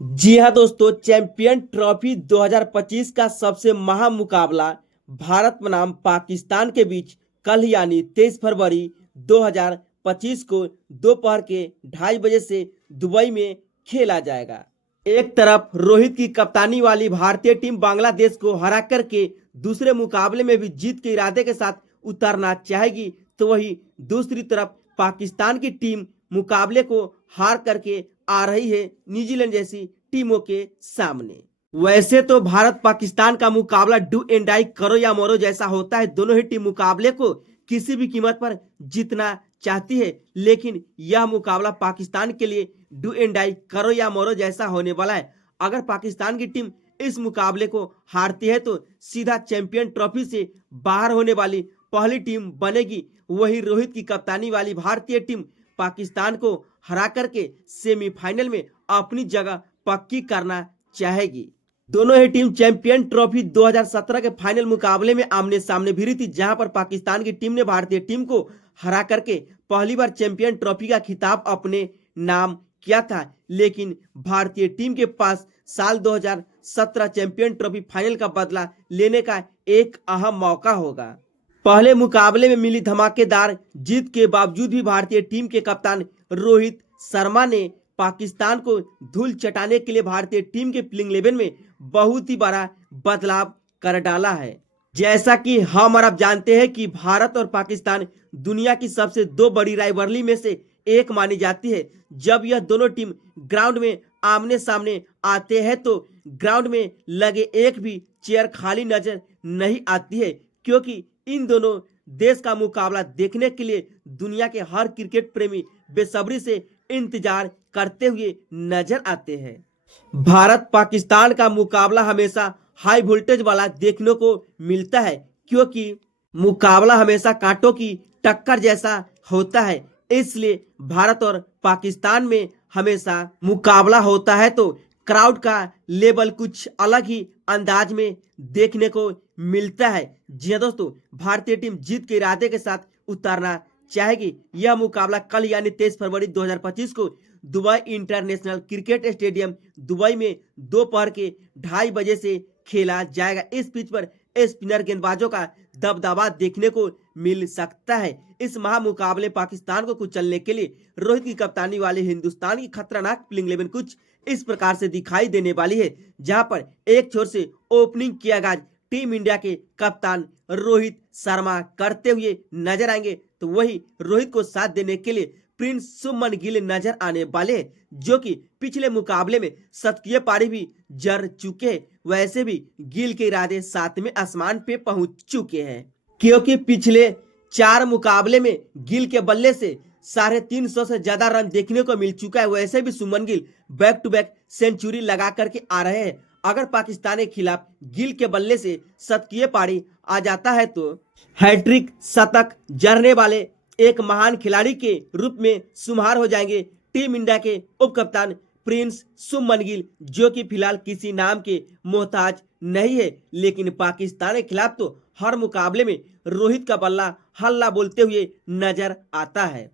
जी हाँ दोस्तों, champion trophy 2025 का सबसे महान मुकाबला भारत बनाम पाकिस्तान के बीच कल यानी 23 फरवरी 2025 को दोपहर के 2:30 बजे से दुबई में खेला जाएगा। एक तरफ रोहित की कप्तानी वाली भारतीय टीम बांग्लादेश को हरा करके दूसरे मुकाबले में भी जीत के इरादे के साथ उतरना चाहेगी, तो वही दूसरी तरफ पाकिस्तान की टीम मुकाबले को हार करके आ रही है न्यूजीलैंड जैसी टीमों के सामने। वैसे तो भारत पाकिस्तान का मुकाबला डू एंड डाई करो या मरो जैसा होता है। दोनों ही टीम मुकाबले को किसी भी कीमत पर जीतना चाहती है, लेकिन यह मुकाबला पाकिस्तान के लिए डू एंड डाई करो या मरो जैसा होने वाला है। अगर पाकिस्तान की टीम इस मुकाबले को हारती है तो सीधा चैंपियन ट्रॉफी से बाहर होने वाली पहली टीम बनेगी। वही रोहित की कप्तानी वाली भारतीय टीम पाकिस्तान को हरा करके सेमीफाइनल में अपनी जगह पक्की करना चाहेगी। दोनों ही टीम चैंपियन ट्रॉफी 2017 के फाइनल मुकाबले में आमने सामने भिड़ी थी, जहां पर पाकिस्तान की टीम ने भारतीय टीम को हरा करके पहली बार चैंपियन ट्रॉफी का खिताब अपने नाम किया था। लेकिन भारतीय टीम के पास साल 2017 चैंपियन ट्रॉफी फाइनल का बदला लेने का एक अहम मौका होगा। पहले मुकाबले में मिली धमाकेदार जीत के बावजूद भी भारतीय टीम के कप्तान रोहित शर्मा ने पाकिस्तान को धूल चटाने के लिए भारतीय टीम के प्लेइंग 11 में बहुत ही बड़ा बदलाव कर डाला है। जैसा कि हम और आप जानते हैं कि भारत और पाकिस्तान दुनिया की सबसे दो बड़ी राइवलरी में से एक मानी जाती है। जब यह दोनों टीम ग्राउंड में आमने सामने आते हैं तो ग्राउंड में लगे एक भी चेयर खाली नजर नहीं आती है, क्योंकि इन दोनों देश का मुकाबला देखने के लिए दुनिया के हर क्रिकेट प्रेमी बेसब्री से इंतजार करते हुए नजर आते हैं। भारत पाकिस्तान का मुकाबला हमेशा हाई वोल्टेज वाला देखने को मिलता है, क्योंकि मुकाबला हमेशा कांटों की टक्कर जैसा होता है। इसलिए भारत और पाकिस्तान में हमेशा मुकाबला होता है तो क्राउड का लेवल कुछ अलग ही अंदाज में देखने को मिलता है। जी हाँ दोस्तों, भारतीय टीम जीत के इरादे के साथ उतरना चाहेगी। यह मुकाबला कल यानी 23 फरवरी 2025 को Dubai international cricket stadium Dubai में दोपहर के 2:30 बजे से खेला जाएगा। इस पिच पर स्पिनर गेंदबाजों का दबदबा देखने को मिल सकता है। इस महामुकाबले पाकिस्तान को कुचलने के लिए रोहित की कप्तानी वाले हिंदुस्तान की खतरनाक प्लेइंग 11 कुछ इस प्रकार से दिखाई देने वाली है, जहां पर एक छोर से ओपनिंग की आगाज टीम इंडिया के कप्तान रोहित शर्मा करते हुए नजर आएंगे, तो वही रोहित को साथ देने के लिए प्रिंस शुभमन गिल नजर आने वाले हैं, जो कि पिछले मुकाबले में शतकीय पारी भी जड़ चुके हैं। वैसे भी गिल के इरादे 7वें आसमान पे पहुंच चुके हैं, क्योंकि पिछले 4 मुकाबले में गिल के बल्ले से 350 से ज्यादा रन देखने को मिल चुका है। वैसे भी Shubman Gill back to back century लगा करके आ रहे हैं। अगर पाकिस्तान के खिलाफ गिल के बल्ले से शतकीय पारी आ जाता है तो हैट्रिक शतक जड़ने वाले एक महान खिलाड़ी के रूप में शुमार हो जाएंगे टीम इंडिया के उप कप्तान प्रिंस शुभमन गिल, जो कि फिलहाल किसी नाम के मोहताज नहीं है। लेकिन पाकिस्तान के खिलाफ तो हर मुकाबले में रोहित का बल्ला हल्ला बोलते हुए नजर आता है।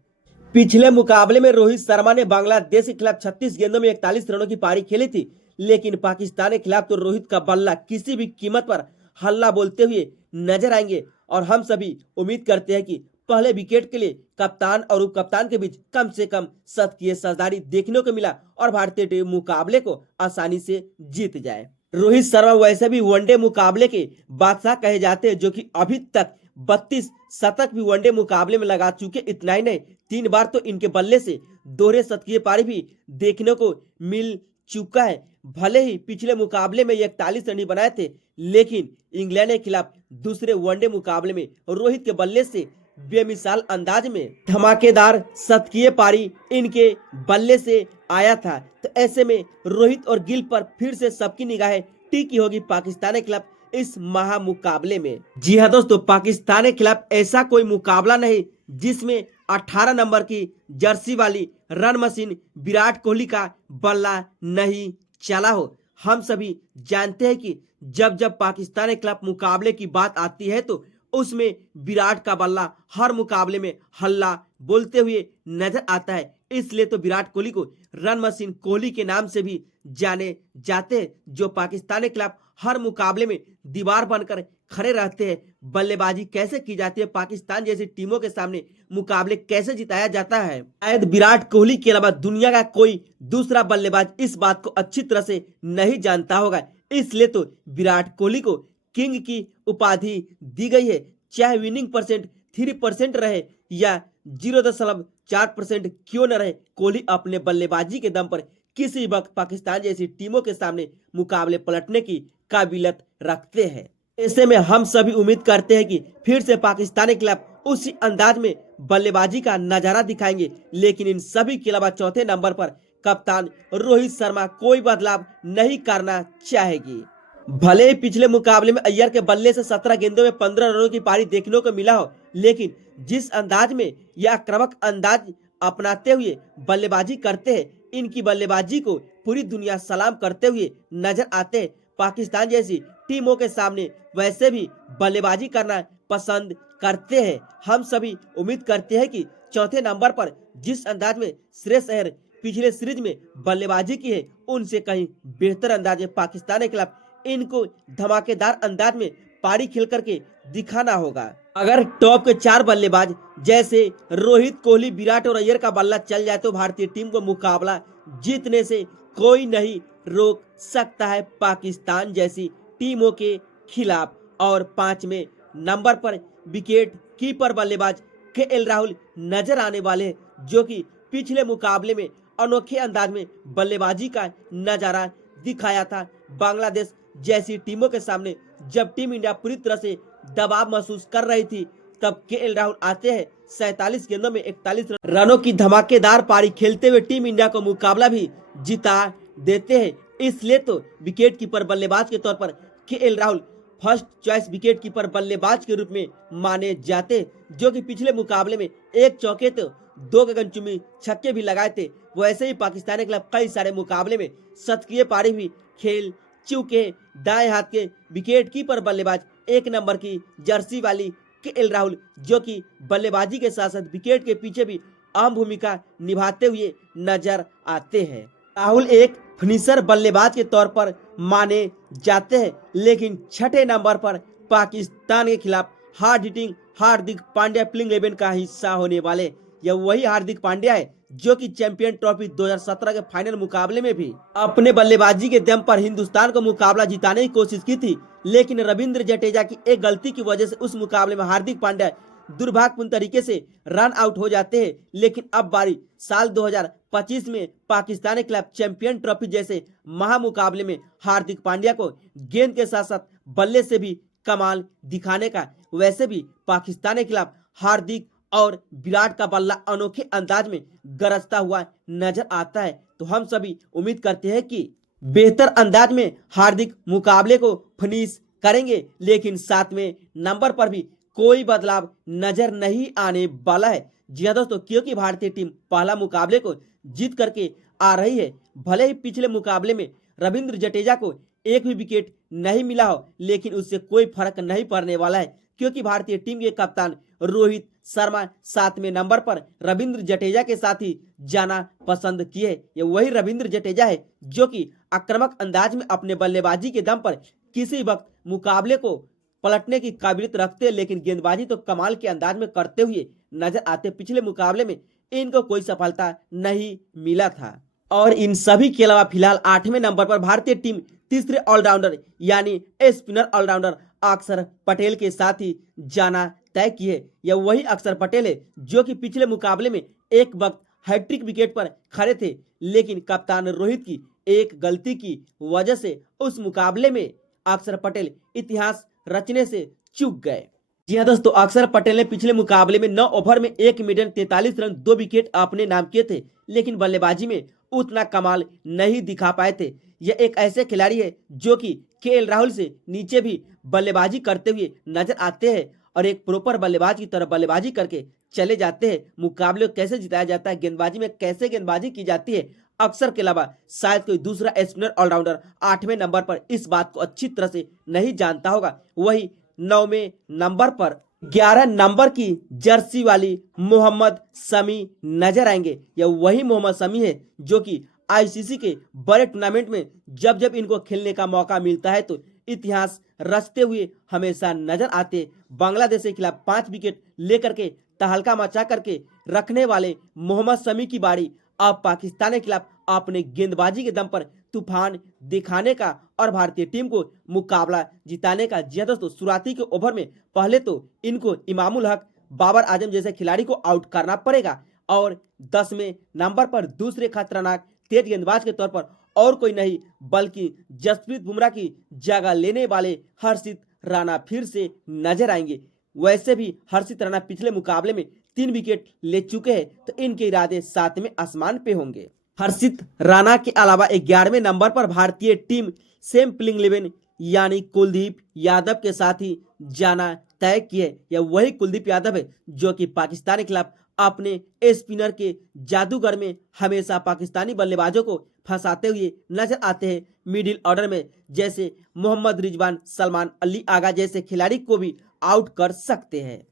पिछले मुकाबले में रोहित शर्मा ने बांग्लादेश के खिलाफ 36 गेंदों में 41 रनों की पारी खेली थी, लेकिन पाकिस्तान के खिलाफ तो रोहित का बल्ला किसी भी कीमत पर हल्ला बोलते हुए नजर आएंगे। और हम सभी उम्मीद करते हैं कि पहले विकेट के लिए कप्तान और उप कप्तान के बीच कम से कम शतकीय साझेदारी देखने को मिला और भारतीय टीम मुकाबले को आसानी से जीत जाए। रोहित शर्मा वैसे भी वनडे मुकाबले के बादशाह कहे जाते हैं, जो कि अभी तक 32 शतक भी वनडे मुकाबले में लगा चुके। इतना ही नहीं, 3 बार तो इनके बल्ले से दोहरे शतकीय पारी भी देखने को मिल चुका है। भले ही पिछले मुकाबले में 41 रन ही बनाए थे, लेकिन इंग्लैंड के खिलाफ दूसरे वनडे मुकाबले में रोहित के बल्ले से बेमिसाल अंदाज में धमाकेदार शतकीय पारी इनके बल्ले से आया था। तो ऐसे में रोहित और गिल पर फिर से सबकी निगाहें टिकी होगी पाकिस्तान के खिलाफ इस महामुकाबले में। जी हाँ दोस्तों, पाकिस्तान के खिलाफ ऐसा कोई मुकाबला नहीं जिसमें 18 नंबर की जर्सी वाली रन मशीन विराट कोहली का बल्ला नहीं चला हो। हम सभी जानते हैं कि जब जब पाकिस्तान के खिलाफ मुकाबले की बात आती है तो उसमें विराट का बल्ला हर मुकाबले में हल्ला बोलते हुए नजर आता है। इसलिए तो विराट कोहली को रन मशीन कोहली के नाम से भी जाने जाते हैं, जो पाकिस्तान के खिलाफ हर मुकाबले में दीवार बनकर खड़े रहते हैं। बल्लेबाजी कैसे की जाती है, पाकिस्तान जैसी टीमों के सामने मुकाबले कैसे जिताया जाता है, शायद विराट कोहली के अलावा दुनिया का कोई दूसरा बल्लेबाज इस बात को अच्छी तरह से नहीं जानता होगा। इसलिए तो विराट कोहली को किंग की उपाधि दी गई है। चाहे विनिंग परसेंट 3% रहे या 0.4% क्यों न रहे, कोहली अपने बल्लेबाजी के दम पर किसी वक्त पाकिस्तान जैसी टीमों के सामने मुकाबले पलटने की काबिलियत रखते हैं। ऐसे में हम सभी उम्मीद करते हैं कि फिर से पाकिस्तान के खिलाफ उसी अंदाज में बल्लेबाजी का नजारा दिखाएंगे, लेकिन इन सभी के अलावा चौथे नंबर पर कप्तान रोहित शर्मा कोई बदलाव नहीं करना चाहेगी। भले ही पिछले मुकाबले में अय्यर के बल्ले से 17 गेंदों में 15 रनों की पारी देखने को मिला हो, लेकिन जिस अंदाज में यह आक्रामक अंदाज अपनाते हुए बल्लेबाजी करते हैं, इनकी बल्लेबाजी को पूरी दुनिया सलाम करते हुए नजर आते हैं। पाकिस्तान जैसी टीमों के सामने वैसे भी बल्लेबाजी करना पसंद करते हैं। हम सभी उम्मीद करते हैं कि चौथे नंबर पर जिस अंदाज में श्रेयस अय्यर पिछले सीरीज में बल्लेबाजी की है, उनसे कहीं बेहतर अंदाज में पाकिस्तान के खिलाफ इनको धमाकेदार अंदाज में पारी खेल करके दिखाना होगा। अगर टॉप के 4 बल्लेबाज जैसे रोहित, कोहली, विराट और अय्यर का बल्ला चल जाए तो भारतीय टीम को मुकाबला जीतने से कोई नहीं रोक सकता है पाकिस्तान जैसी टीमों के खिलाफ। और 5वें नंबर पर विकेट कीपर बल्लेबाज केएल राहुल नजर आने वाले हैं, जो कि पिछले मुकाबले में अनोखे अंदाज में बल्लेबाजी का नजारा दिखाया था। बांग्लादेश जैसी टीमों के सामने जब टीम इंडिया पूरी तरह से दबाव महसूस कर रही थी, तब केएल राहुल आते हैं, 47 गेंदों में 41 रनों की धमाकेदार पारी खेलते हुए टीम इंडिया को मुकाबला भी जिता देते हैं। इसलिए तो विकेट कीपर बल्लेबाज के तौर पर KL Rahul first choice wicket keeper बल्लेबाज के रूप में माने जाते हैं, जो कि पिछले मुकाबले में 1 चौके तो 2 गगनचुंबी छक्के भी लगाए थे। वैसे ही पाकिस्तान के खिलाफ कई सारे मुकाबले में शतकीय पारी भी खेल चुके। दाएं हाथ के विकेट कीपर बल्लेबाज 1 नंबर की जर्सी वाली केएल राहुल, जो कि बल्लेबाजी के साथ साथ विकेट के पीछे भी अहम भूमिका निभाते हुए नजर आते हैं। राहुल एक फिनिशर बल्लेबाज के तौर पर माने जाते हैं, लेकिन 6ठे नंबर पर पाकिस्तान के खिलाफ hard hitting Hardik Pandya playing 11 का हिस्सा होने वाले। यह वही हार्दिक पांड्या है जो कि चैंपियन ट्रॉफी 2017 के फाइनल मुकाबले में भी अपने बल्लेबाजी के दम पर हिंदुस्तान को मुकाबला जिताने की कोशिश की थी, लेकिन रविंद्र जडेजा की एक गलती की वजह से उस मुकाबले में हार्दिक पांड्या दुर्भाग्यपूर्ण तरीके से रन आउट हो जाते हैं। लेकिन अब बारी साल 2025 में पाकिस्तान के खिलाफ चैंपियन ट्रॉफी जैसे महामुकाबले में हार्दिक पांड्या को गेंद के साथ साथ बल्ले से भी कमाल दिखाने का। वैसे भी पाकिस्तान के खिलाफ हार्दिक और विराट का बल्ला अनोखे अंदाज में गरजता हुआ नजर आता है, तो हम सभी उम्मीद करते हैं कि बेहतर अंदाज में हार्दिक मुकाबले को फिनिश करेंगे, लेकिन 7वें नंबर पर भी कोई बदलाव नजर नहीं आने वाला है। जी हाँ दोस्तों, क्योंकि भारतीय टीम पहला मुकाबले को जीत करके आ रही है। भले ही पिछले मुकाबले में रविंद्र जडेजा को एक भी विकेट नहीं मिला हो, लेकिन उससे कोई फर्क नहीं पड़ने वाला है, क्योंकि भारतीय टीम के कप्तान रोहित शर्मा 7वें नंबर पर रविंद्र जडेजा के साथ ही जाना पसंद किए। ये वही रविंद्र जडेजा है जो कि आक्रामक अंदाज में अपने बल्लेबाजी के दम पर किसी वक्त मुकाबले को पलटने की काबिलियत रखते हैं, लेकिन गेंदबाजी तो कमाल के अंदाज में करते हुए नजर आते। पिछले मुकाबले में इनको कोई सफलता नहीं मिला था। और इन सभी के अलावा फिलहाल 8वें नंबर पर भारतीय टीम तीसरे ऑलराउंडर यानी स्पिनर ऑलराउंडर अक्षर पटेल के साथ ही जाना तय की है। यह वही अक्षर पटेल है जो कि पिछले मुकाबले में एक वक्त हैट्रिक विकेट पर खड़े थे, लेकिन कप्तान रोहित की एक गलती की वजह से उस मुकाबले में अक्षर पटेल इतिहास रचने से चूक गए। जी हाँ दोस्तों, अक्षर पटेल ने पिछले मुकाबले में 9 ओवर में 1 मिडन 43 रन 2 विकेट अपने नाम किए थे, लेकिन बल्लेबाजी में उतना कमाल नहीं दिखा पाए थे। यह एक ऐसे खिलाड़ी है जो कि केएल राहुल से नीचे भी बल्लेबाजी करते हुए नजर आते हैं और एक प्रॉपर बल्लेबाज की तरह बल्लेबाजी करके चले जाते हैं। मुकाबले को कैसे जिताया जाता है, गेंदबाजी में कैसे गेंदबाजी की जाती है, अक्सर के अलावा शायद कोई दूसरा स्पिनर ऑलराउंडर 8वें नंबर पर इस बात को अच्छी तरह से नहीं जानता होगा। वही 9वें नंबर पर 11 नंबर की जर्सी वाली मोहम्मद शमी नजर आएंगे। यह वही मोहम्मद शमी है जो कि आईसीसी के बड़े टूर्नामेंट में जब जब इनको खेलने का मौका मिलता है तो इतिहास रचते हुए हमेशा नजर आते। बांग्लादेश के खिलाफ 5 विकेट लेकर के तहलका मचा करके रखने वाले मोहम्मद शमी की बारी अब पाकिस्तान के खिलाफ अपने गेंदबाजी के दम पर तूफान दिखाने का और भारतीय टीम को मुकाबला जिताने का। जी दोस्तों, शुरुआती के ओवर में पहले तो इनको इमामुल हक, बाबर आजम जैसे खिलाड़ी को आउट करना पड़ेगा और 10वें नंबर पर दूसरे खतरनाक तेज गेंदबाज के तौर पर और कोई नहीं बल्कि जसप्रीत बुमराह की जगह लेने वाले हर्षित राणा फिर से नजर आएंगे। वैसे भी हर्षित राणा पिछले मुकाबले में 3 विकेट ले चुके हैं तो इनके इरादे 7वें आसमान पे होंगे। हर्षित राणा के अलावा 11वें नंबर पर भारतीय टीम सेम प्लेइंग 11 यानी कुलदीप यादव के साथ ही जाना तय किए। यह वही कुलदीप यादव है जो कि पाकिस्तान के खिलाफ अपने स्पिनर के जादूगर में हमेशा पाकिस्तानी बल्लेबाजों को फंसाते हुए नजर आते हैं। मिडिल ऑर्डर में जैसे मोहम्मद रिजवान, सलमान अली आगा जैसे खिलाड़ी को भी आउट कर सकते हैं।